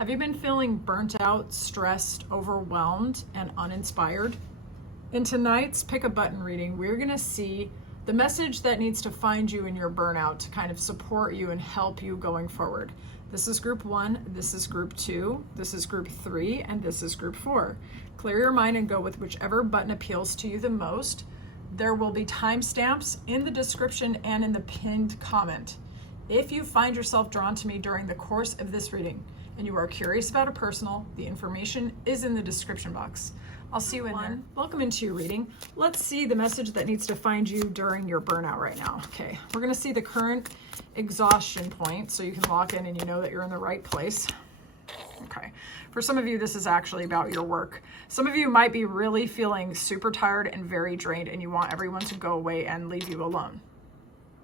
Have you been feeling burnt out, stressed, overwhelmed, and uninspired? In tonight's Pick a Button reading, we're going to see the message that needs to find you in your burnout to kind of support you and help you going forward. This is group 1, this is group 2, this is group 3, and this is group 4. Clear your mind and go with whichever button appeals to you the most. There will be timestamps in the description and in the pinned comment. If you find yourself drawn to me during the course of this reading and you are curious about a personal, the information is in the description box. I'll see you in there. Welcome into your reading. Let's see the message that needs to find you during your burnout right now. Okay, we're going to see the current exhaustion point so you can lock in and you know that you're in the right place. Okay, for some of you, this is actually about your work. Some of you might be really feeling super tired and very drained and you want everyone to go away and leave you alone.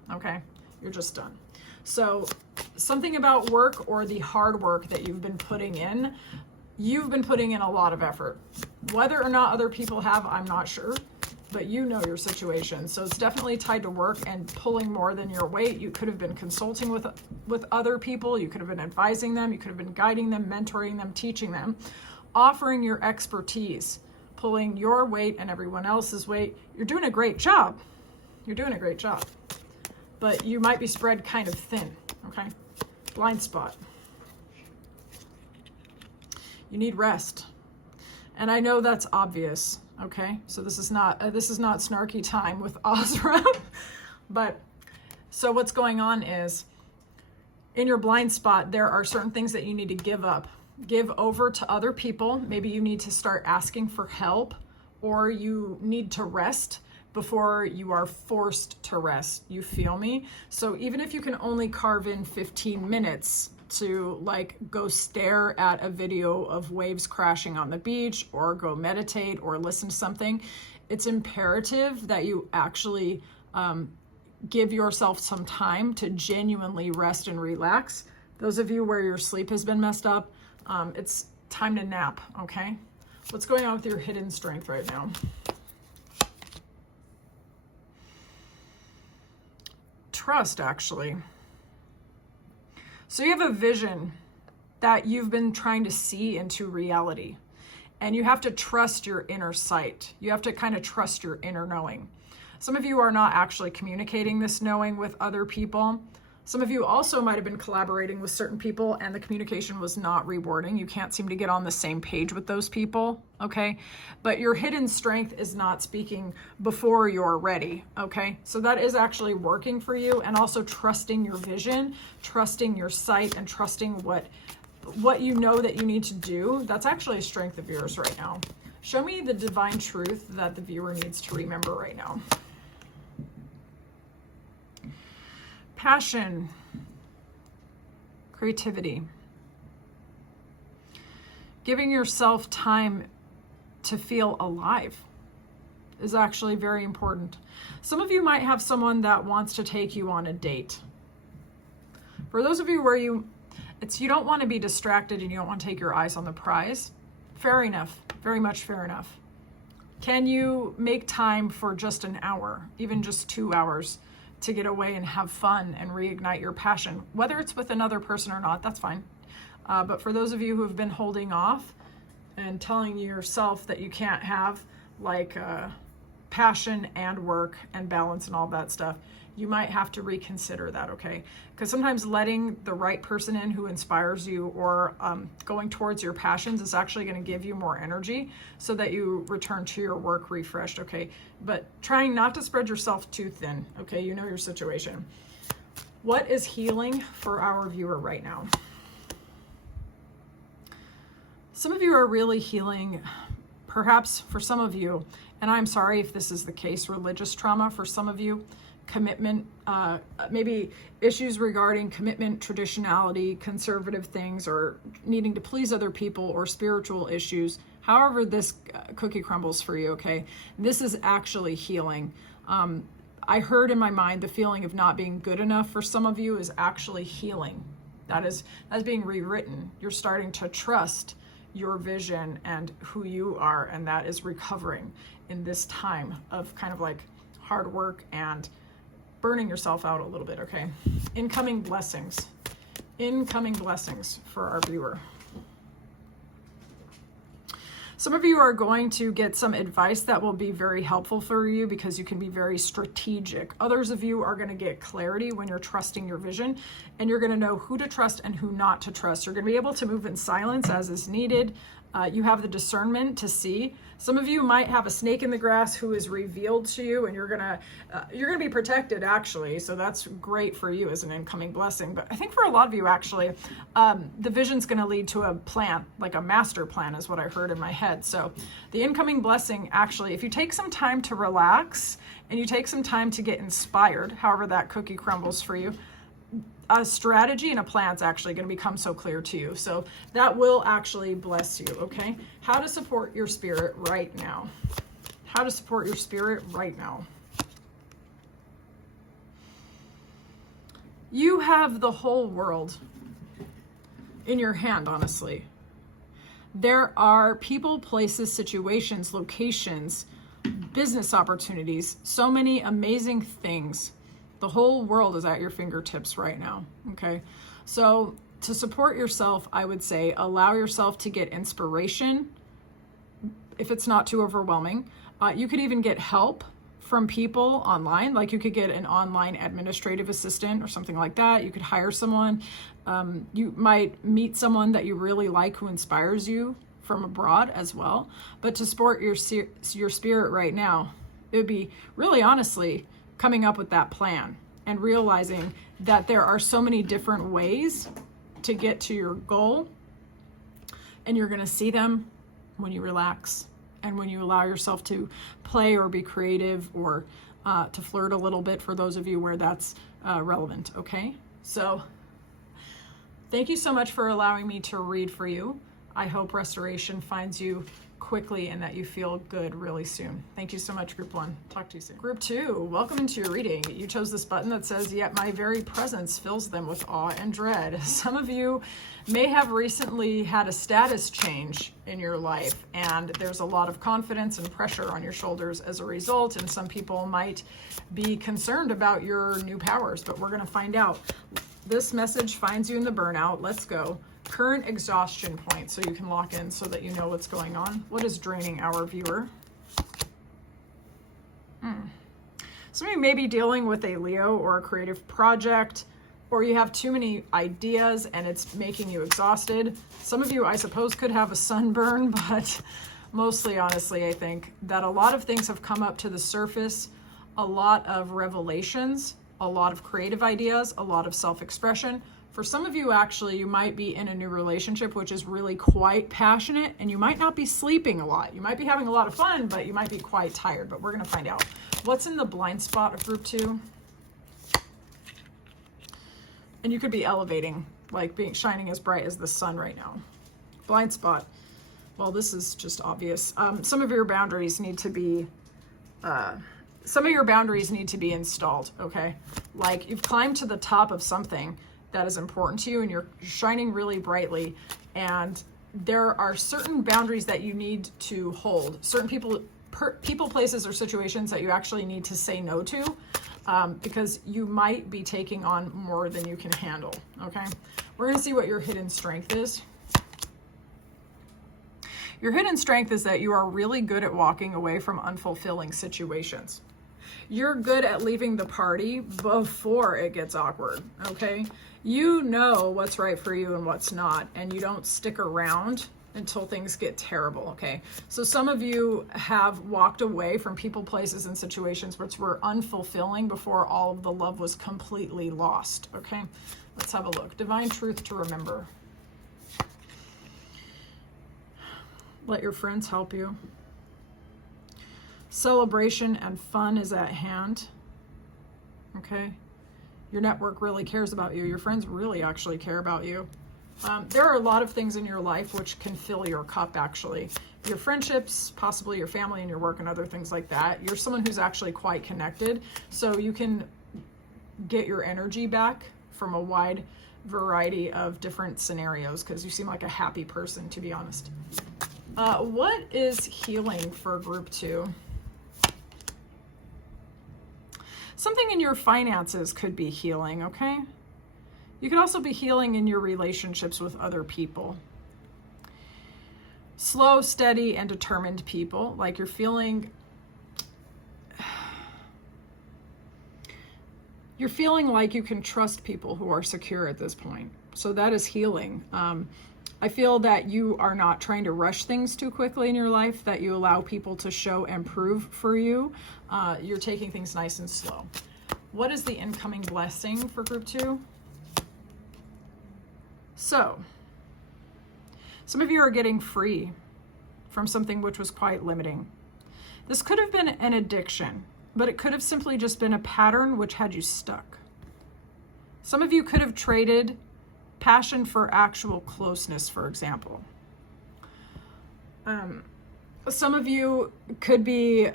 Okay, you're just done. So something about work or the hard work that you've been putting in a lot of effort. Whether or not other people have, I'm not sure, but you know your situation. So it's definitely tied to work and pulling more than your weight. You could have been consulting with other people. You could have been advising them. You could have been guiding them, mentoring them, teaching them, offering your expertise, pulling your weight and everyone else's weight. You're doing a great job. You're doing a great job. But you might be spread kind of thin, okay? Blind spot. You need rest. And I know that's obvious, okay? So this is not snarky time with Ozra. But so what's going on is in your blind spot, there are certain things that you need to give up. Give over to other people. Maybe you need to start asking for help, or you need to rest before you are forced to rest. You feel me? So even if you can only carve in 15 minutes to like go stare at a video of waves crashing on the beach or go meditate or listen to something, it's imperative that you actually give yourself some time to genuinely rest and relax. Those of you where your sleep has been messed up, it's time to nap, okay? What's going on with your hidden strength right now? Trust, actually. So you have a vision that you've been trying to see into reality, and you have to trust your inner sight. You have to kind of trust your inner knowing. Some of you are not actually communicating this knowing with other people. Some of you also might have been collaborating with certain people and the communication was not rewarding. You can't seem to get on the same page with those people, okay? But your hidden strength is not speaking before you're ready, okay? So that is actually working for you, and also trusting your vision, trusting your sight, and trusting what you know that you need to do. That's actually a strength of yours right now. Show me the divine truth that the viewer needs to remember right now. Passion, creativity, giving yourself time to feel alive is actually very important. Some of you might have someone that wants to take you on a date. For those of you where you don't want to be distracted and you don't want to take your eyes on the prize, fair enough, very much fair enough. Can you make time for just an hour, even just 2 hours, to get away and have fun and reignite your passion? Whether it's with another person or not, that's fine. But for those of you who have been holding off and telling yourself that you can't have like passion and work and balance and all that stuff, you might have to reconsider that, okay? Because sometimes letting the right person in who inspires you or going towards your passions is actually going to give you more energy so that you return to your work refreshed, okay? But trying not to spread yourself too thin, okay? You know your situation. What is healing for our viewer right now? Some of you are really healing, perhaps for some of you, and I'm sorry if this is the case, religious trauma for some of you, commitment, maybe issues regarding commitment, traditionality, conservative things, or needing to please other people, or spiritual issues. However this cookie crumbles for you, okay? This is actually healing. I heard in my mind the feeling of not being good enough for some of you is actually healing. That's being rewritten. You're starting to trust your vision and who you are, and that is recovering in this time of kind of like hard work and burning yourself out a little bit, okay? Incoming blessings for our viewer. Some of you are going to get some advice that will be very helpful for you because you can be very strategic. Others of you are going to get clarity when you're trusting your vision, and you're going to know who to trust and who not to trust. You're going to be able to move in silence as is needed. You have the discernment to see. Some of you might have a snake in the grass who is revealed to you, and you're gonna be protected, actually. So that's great for you as an incoming blessing. But I think for a lot of you, actually, the vision's gonna lead to a plan, like a master plan is what I heard in my head. So the incoming blessing, actually, if you take some time to relax and you take some time to get inspired, however that cookie crumbles for you, a strategy and a plan is actually going to become so clear to you. So that will actually bless you, okay? How to support your spirit right now. How to support your spirit right now. You have the whole world in your hand, honestly. There are people, places, situations, locations, business opportunities, so many amazing things. The whole world is at your fingertips right now, okay? So to support yourself, I would say allow yourself to get inspiration if it's not too overwhelming. You could even get help from people online, like you could get an online administrative assistant or something like that. You could hire someone. You might meet someone that you really like who inspires you from abroad as well. But to support your spirit right now, it would be really honestly coming up with that plan and realizing that there are so many different ways to get to your goal, and you're going to see them when you relax and when you allow yourself to play or be creative or to flirt a little bit, for those of you where that's relevant, okay? So thank you so much for allowing me to read for you. I hope restoration finds you quickly and that you feel good really soon. Thank you so much, Group 1. Talk to you soon. Group 2, welcome into your reading. You chose this button that says, "Yet my very presence fills them with awe and dread." Some of you may have recently had a status change in your life, and there's a lot of confidence and pressure on your shoulders as a result, and some people might be concerned about your new powers, but we're going to find out. This message finds you in the burnout. Let's go. Current exhaustion point, so you can lock in so that you know what's going on. What is draining our viewer? Some of you may be dealing with a Leo or a creative project, or you have too many ideas and it's making you exhausted. Some of you, I suppose, could have a sunburn, but mostly, honestly, I think that a lot of things have come up to the surface, a lot of revelations, a lot of creative ideas, a lot of self-expression. For some of you, actually, you might be in a new relationship, which is really quite passionate, and you might not be sleeping a lot. You might be having a lot of fun, but you might be quite tired, but we're going to find out. What's in the blind spot of Group 2? And you could be elevating, like shining as bright as the sun right now. Blind spot. Well, this is just obvious. Some of your boundaries need to be installed, okay? Like you've climbed to the top of something that is important to you and you're shining really brightly, and there are certain boundaries that you need to hold. Certain people, places, or situations that you actually need to say no to, because you might be taking on more than you can handle, okay? We're gonna see what your hidden strength is. Your hidden strength is that you are really good at walking away from unfulfilling situations. You're good at leaving the party before it gets awkward, okay? You know what's right for you and what's not, and you don't stick around until things get terrible, okay? So some of you have walked away from people, places, and situations which were unfulfilling before all of the love was completely lost, okay? Let's have a look. Divine truth to remember. Let your friends help you. Celebration and fun is at hand, okay? Your network really cares about you. Your friends really actually care about you. There are a lot of things in your life which can fill your cup, actually. Your friendships, possibly your family and your work and other things like that. You're someone who's actually quite connected, so you can get your energy back from a wide variety of different scenarios because you seem like a happy person, to be honest. What is healing for Group 2? Something in your finances could be healing, okay? You could also be healing in your relationships with other people. Slow, steady, and determined people. Like you're feeling like you can trust people who are secure at this point. So that is healing. I feel that you are not trying to rush things too quickly in your life, that you allow people to show and prove for you. You're taking things nice and slow. What is the incoming blessing for group 2? So, some of you are getting free from something which was quite limiting. This could have been an addiction, but it could have simply just been a pattern which had you stuck. Some of you could have traded passion for actual closeness, for example. Some of you could be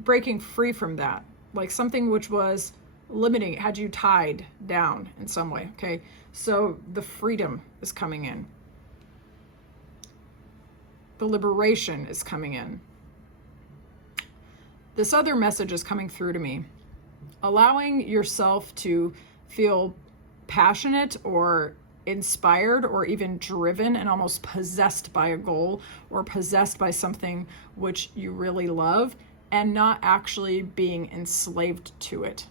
breaking free from that, like something which was limiting, had you tied down in some way, okay? So the freedom is coming in. The liberation is coming in. This other message is coming through to me. Allowing yourself to feel passionate or inspired or even driven and almost possessed by a goal or possessed by something which you really love and not actually being enslaved to it.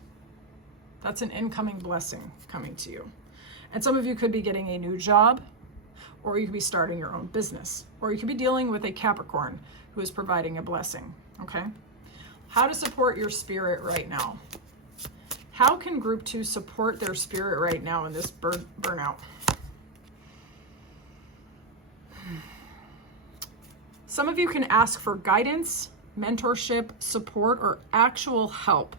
That's an incoming blessing coming to you. And some of you could be getting a new job, or you could be starting your own business, or you could be dealing with a Capricorn who is providing a blessing, okay? How to support your spirit right now. How can group 2 support their spirit right now in this burnout? Some of you can ask for guidance, mentorship, support, or actual help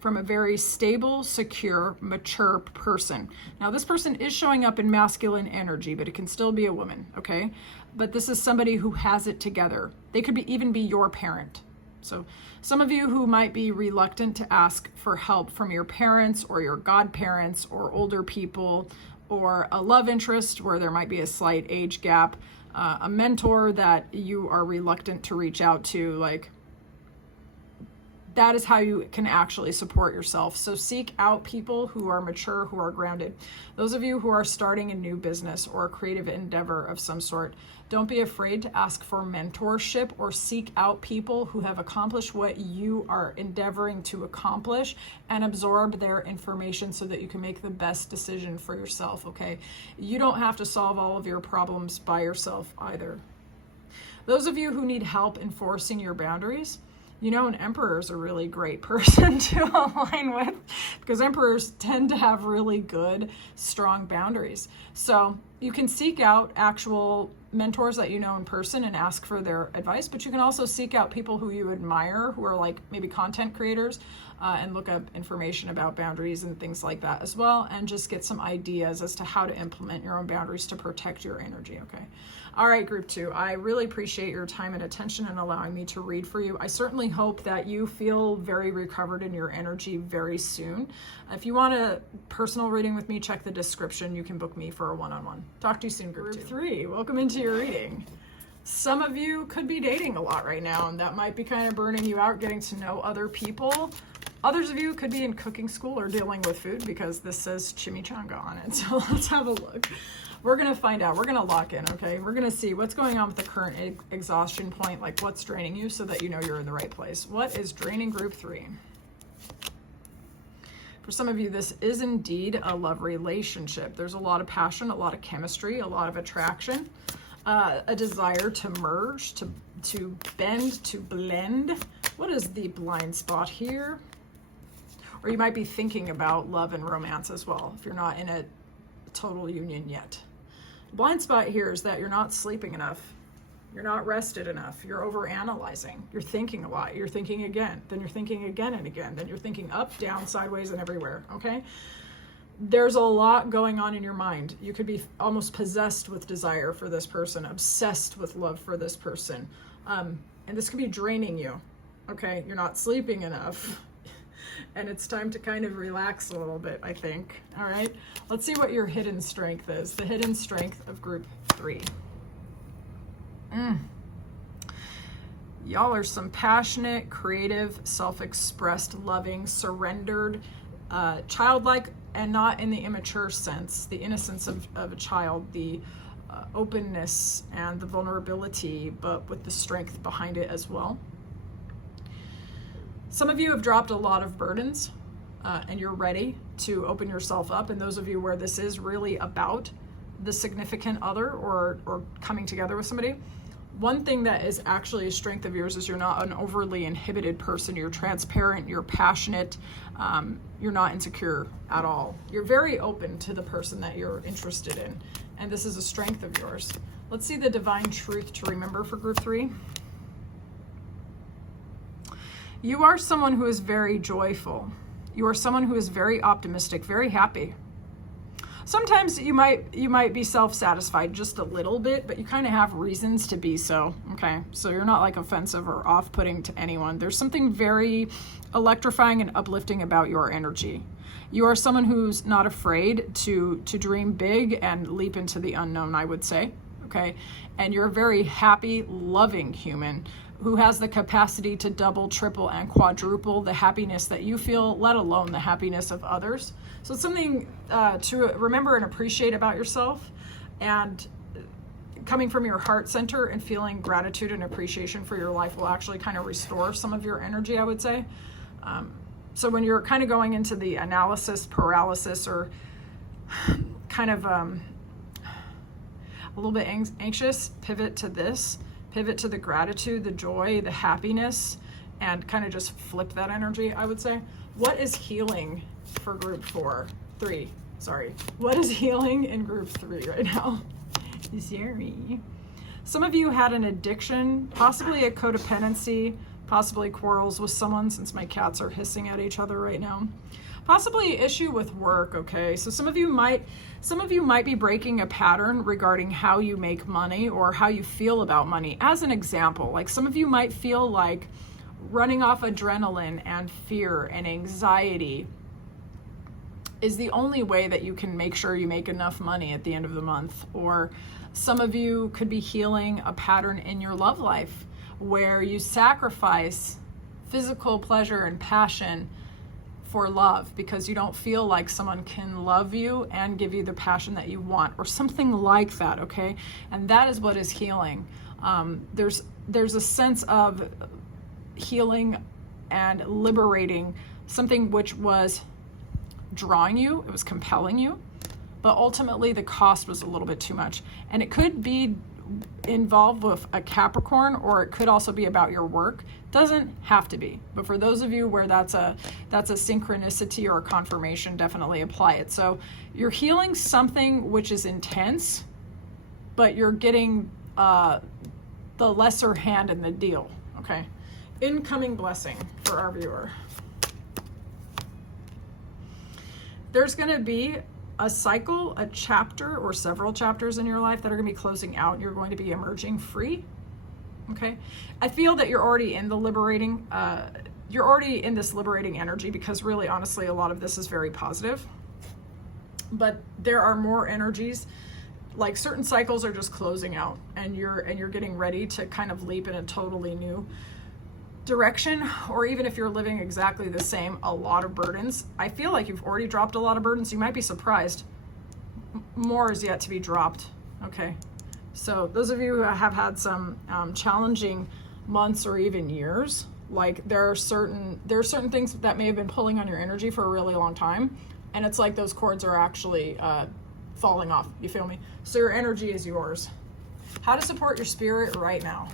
from a very stable, secure, mature person. Now, this person is showing up in masculine energy, but it can still be a woman, okay? But this is somebody who has it together. They could even be your parent. So some of you who might be reluctant to ask for help from your parents or your godparents or older people, or a love interest where there might be a slight age gap, a mentor that you are reluctant to reach out to, like, that is how you can actually support yourself. So seek out people who are mature, who are grounded. Those of you who are starting a new business or a creative endeavor of some sort, don't be afraid to ask for mentorship or seek out people who have accomplished what you are endeavoring to accomplish and absorb their information so that you can make the best decision for yourself, okay? You don't have to solve all of your problems by yourself either. Those of you who need help enforcing your boundaries, you know, an emperor is a really great person to align with because emperors tend to have really good, strong boundaries. So you can seek out actual mentors that you know in person and ask for their advice, but you can also seek out people who you admire, who are like maybe content creators, and look up information about boundaries and things like that as well, and just get some ideas as to how to implement your own boundaries to protect your energy, okay? All right, group 2, I really appreciate your time and attention and allowing me to read for you. I certainly hope that you feel very recovered in your energy very soon. If you want a personal reading with me, check the description. You can book me for a one-on-one. Talk to you soon, group 3. Welcome into your reading. Some of you could be dating a lot right now, and that might be kind of burning you out, getting to know other people. Others of you could be in cooking school or dealing with food because this says chimichanga on it. So let's have a look. We're going to find out. We're going to lock in, okay? We're going to see what's going on with the current exhaustion point, like what's draining you so that you know you're in the right place. What is draining group 3? For some of you, this is indeed a love relationship. There's a lot of passion, a lot of chemistry, a lot of attraction, a desire to merge, to bend, to blend. What is the blind spot here? Or you might be thinking about love and romance as well, if you're not in a total union yet. The blind spot here is that you're not sleeping enough. You're not rested enough. You're overanalyzing. You're thinking a lot. You're thinking again. Then you're thinking again and again. Then you're thinking up, down, sideways, and everywhere, okay? There's a lot going on in your mind. You could be almost possessed with desire for this person, obsessed with love for this person. And this could be draining you, okay? You're not sleeping enough. And it's time to kind of relax a little bit, I think. All right, let's see what your hidden strength is. The hidden strength of group 3. Y'all are some passionate, creative, self-expressed, loving, surrendered, childlike, and not in the immature sense, the innocence of a child, the openness and the vulnerability, but with the strength behind it as well. Some of you have dropped a lot of burdens and you're ready to open yourself up. And those of you where this is really about the significant other or coming together with somebody, one thing that is actually a strength of yours is you're not an overly inhibited person. You're transparent, you're passionate, you're not insecure at all. You're very open to the person that you're interested in. And this is a strength of yours. Let's see the divine truth to remember for group 3. You are someone who is very joyful. You are someone who is very optimistic, very happy. Sometimes you might be self-satisfied just a little bit, but you kind of have reasons to be so, okay? So you're not like offensive or off-putting to anyone. There's something very electrifying and uplifting about your energy. You are someone who's not afraid to dream big and leap into the unknown, I would say, okay? And you're a very happy, loving human who has the capacity to double, triple, and quadruple the happiness that you feel, let alone the happiness of others. So it's something to remember and appreciate about yourself, and coming from your heart center and feeling gratitude and appreciation for your life will actually kind of restore some of your energy, I would say. So when you're kind of going into the analysis paralysis or kind of a little bit anxious, pivot to this. Pivot to the gratitude, the joy, the happiness, and kind of just flip that energy, I would say. What is healing for group 3? What is healing in group 3 right now? Sorry. Some of you had an addiction, possibly a codependency, possibly quarrels with someone, since my cats are hissing at each other right now. Possibly issue with work, okay? So some of you might be breaking a pattern regarding how you make money or how you feel about money. As an example, like some of you might feel like running off adrenaline and fear and anxiety is the only way that you can make sure you make enough money at the end of the month. Or some of you could be healing a pattern in your love life where you sacrifice physical pleasure and passion for love because you don't feel like someone can love you and give you the passion that you want, or something like that, okay? And that is what is healing. There's a sense of healing and liberating something which was drawing you, it was compelling you, but ultimately the cost was a little bit too much. And it could be involved with a Capricorn, or it could also be about your work. Doesn't have to be, but for those of you where that's a synchronicity or a confirmation, definitely apply it. So you're healing something which is intense, but you're getting the lesser hand in the deal, okay? Incoming blessing for our viewer. There's going to be a cycle, a chapter, or several chapters in your life that are going to be closing out. You're going to be emerging free. Okay. I feel that you're already in the liberating, you're already in this liberating energy, because really, honestly, a lot of this is very positive. But there are more energies, like certain cycles are just closing out, and you're getting ready to kind of leap in a totally new direction. Or even if you're living exactly the same, a lot of burdens. I feel like you've already dropped a lot of burdens. You might be surprised. More is yet to be dropped. Okay. So those of you who have had some challenging months or even years, like there are certain things that may have been pulling on your energy for a really long time, and it's like those cords are actually falling off. You feel me? So your energy is yours. How to support your spirit right now?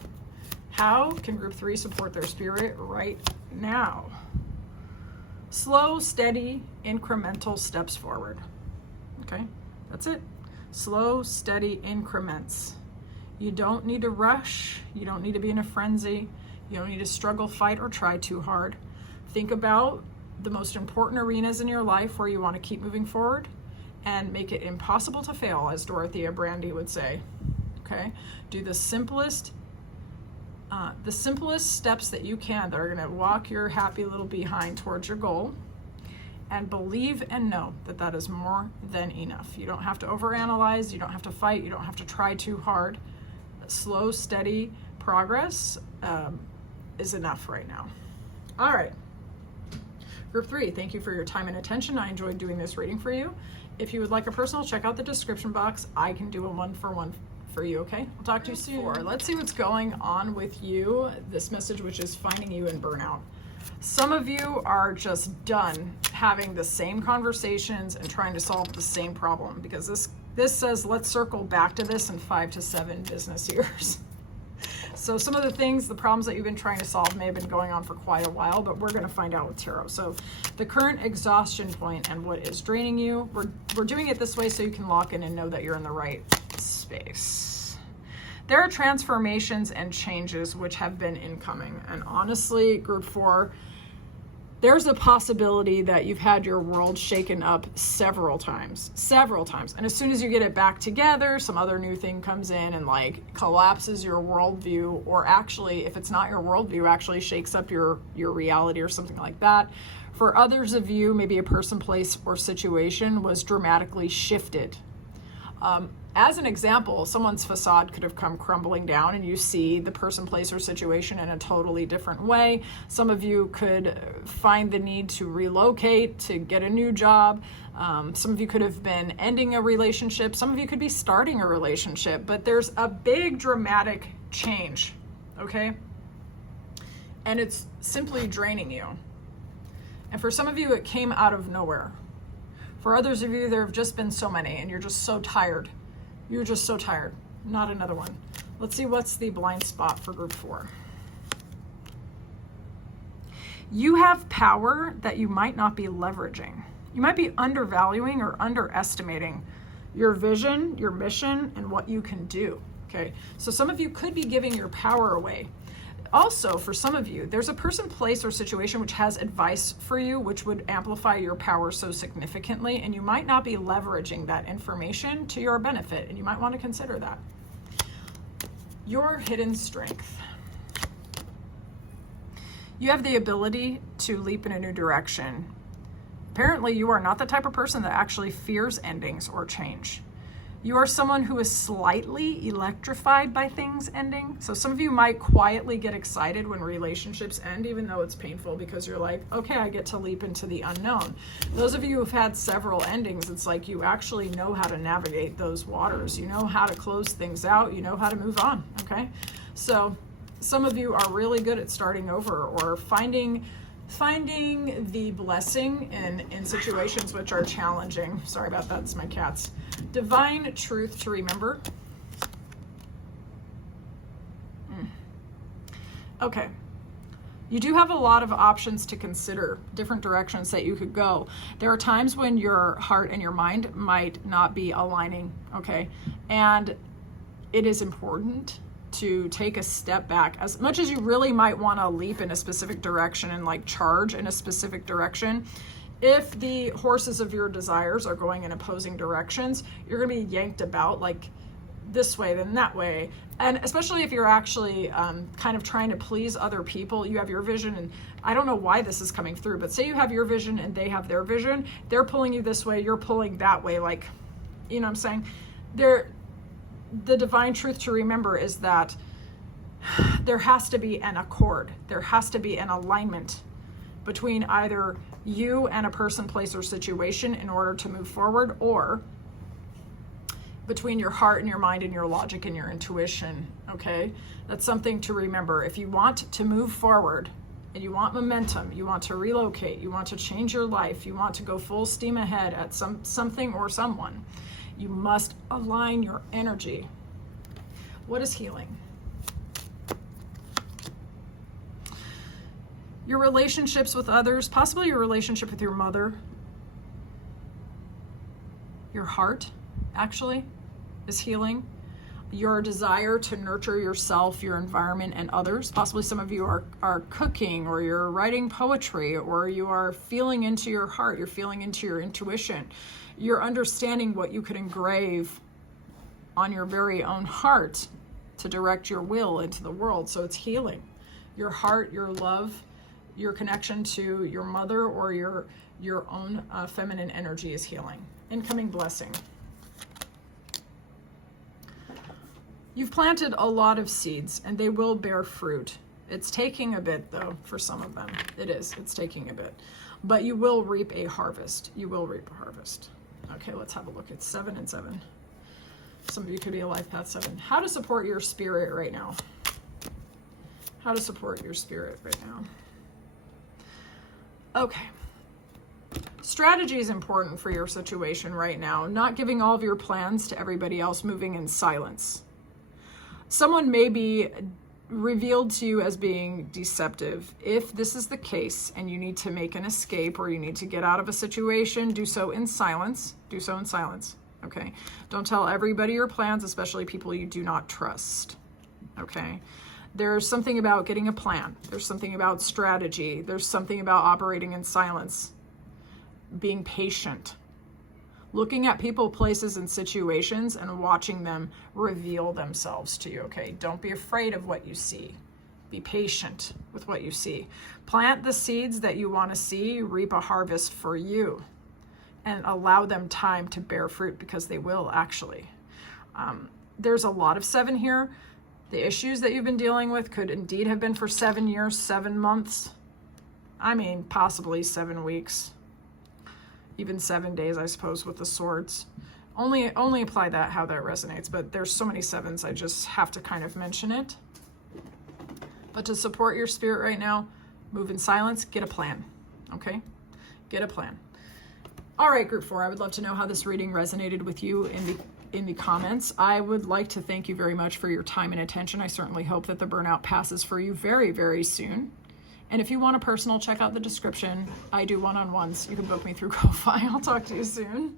How can group 3 support their spirit right now? Slow, steady, incremental steps forward. Okay, that's it. Slow, steady increments. You don't need to rush. You don't need to be in a frenzy. You don't need to struggle, fight, or try too hard. Think about the most important arenas in your life where you want to keep moving forward and make it impossible to fail, as Dorothea Brandy would say. Okay, do the simplest steps that you can that are going to walk your happy little behind towards your goal, and believe and know that that is more than enough. You don't have to overanalyze, you don't have to fight, you don't have to try too hard. Slow, steady progress is enough right now. All right. Group 3, thank you for your time and attention. I enjoyed doing this reading for you. If you would like a personal, check out the description box. I can do a one-for-one for you, okay? I'll talk to you soon. Let's see what's going on with you. This message, which is finding you in burnout. Some of you are just done having the same conversations and trying to solve the same problem, because this says let's circle back to this in 5 to 7 business years. So some of the things, the problems that you've been trying to solve may have been going on for quite a while, but we're going to find out with tarot. So the current exhaustion point and what is draining you, we're doing it this way so you can lock in and know that you're in the right space. There are transformations and changes which have been incoming. And honestly, group 4, there's a possibility that you've had your world shaken up several times. And as soon as you get it back together, some other new thing comes in and like collapses your worldview, or actually, if it's not your worldview, actually shakes up your reality or something like that. For others of you, maybe a person, place, or situation was dramatically shifted. As an example, someone's facade could have come crumbling down and you see the person, place, or situation in a totally different way. Some of you could find the need to relocate, to get a new job. Some of you could have been ending a relationship. Some of you could be starting a relationship, but there's a big dramatic change, okay? And it's simply draining you. And for some of you, it came out of nowhere. For others of you, there have just been so many and you're just so tired. You're just so tired. Not another one. Let's see what's the blind spot for group 4. You have power that you might not be leveraging. You might be undervaluing or underestimating your vision, your mission, and what you can do. Okay, so some of you could be giving your power away. Also, for some of you, there's a person, place, or situation which has advice for you, which would amplify your power so significantly, and you might not be leveraging that information to your benefit, and you might want to consider that. Your hidden strength. You have the ability to leap in a new direction. Apparently, you are not the type of person that actually fears endings or change. You are someone who is slightly electrified by things ending. So some of you might quietly get excited when relationships end, even though it's painful, because you're like, okay, I get to leap into the unknown. Those of you who've had several endings, it's like you actually know how to navigate those waters. You know how to close things out. You know how to move on, okay? So some of you are really good at starting over or finding the blessing in situations which are challenging. Sorry about that, it's my cats. Divine truth to remember. Okay. You do have a lot of options to consider, different directions that you could go. There are times when your heart and your mind might not be aligning, okay? And it is important to take a step back. As much as you really might want to leap in a specific direction and like charge in a specific direction, if the horses of your desires are going in opposing directions, you're going to be yanked about like this way, then that way. And especially if you're actually kind of trying to please other people, you have your vision, and I don't know why this is coming through, but say you have your vision and they have their vision, they're pulling you this way, you're pulling that way, like, you know what I'm saying? The divine truth to remember is that there has to be an accord. There has to be an alignment between either you and a person, place, or situation in order to move forward, or between your heart and your mind and your logic and your intuition, okay? That's something to remember. If you want to move forward and you want momentum, you want to relocate, you want to change your life, you want to go full steam ahead at something or someone, you must align your energy. What is healing? Your relationships with others, possibly your relationship with your mother, your heart, actually, is healing. Your desire to nurture yourself, your environment, and others. Possibly some of you are cooking, or you're writing poetry, or you are feeling into your heart, you're feeling into your intuition. You're understanding what you could engrave on your very own heart to direct your will into the world. So it's healing. Your heart, your love, your connection to your mother or your own feminine energy is healing. Incoming blessing. You've planted a lot of seeds and they will bear fruit. It's taking a bit though for some of them. It's taking a bit. But you will reap a harvest. You will reap a harvest. Okay, let's have a look. It's 7 and 7. Some of you could be a life path 7. How to support your spirit right now. How to support your spirit right now. Okay. Strategy is important for your situation right now. Not giving all of your plans to everybody else, moving in silence. Someone may be revealed to you as being deceptive. If this is the case and you need to make an escape or you need to get out of a situation, do so in silence. Do so in silence. Okay. Don't tell everybody your plans, especially people you do not trust. Okay. There's something about getting a plan. There's something about strategy. There's something about operating in silence. Being patient. Looking at people, places, and situations and watching them reveal themselves to you, okay? Don't be afraid of what you see. Be patient with what you see. Plant the seeds that you want to see, reap a harvest for you, and allow them time to bear fruit, because they will actually. There's a lot of 7 here. The issues that you've been dealing with could indeed have been for 7 years, 7 months. I mean, possibly 7 weeks. Even 7 days, I suppose, with the swords. Only apply that how that resonates, but there's so many 7s, I just have to kind of mention it. But to support your spirit right now, move in silence, get a plan, okay? Get a plan. All right, group 4, I would love to know how this reading resonated with you in the comments. I would like to thank you very much for your time and attention. I certainly hope that the burnout passes for you very, very soon. And if you want a personal, check out the description. I do one-on-ones. You can book me through Ko-Fi. I'll talk to you soon.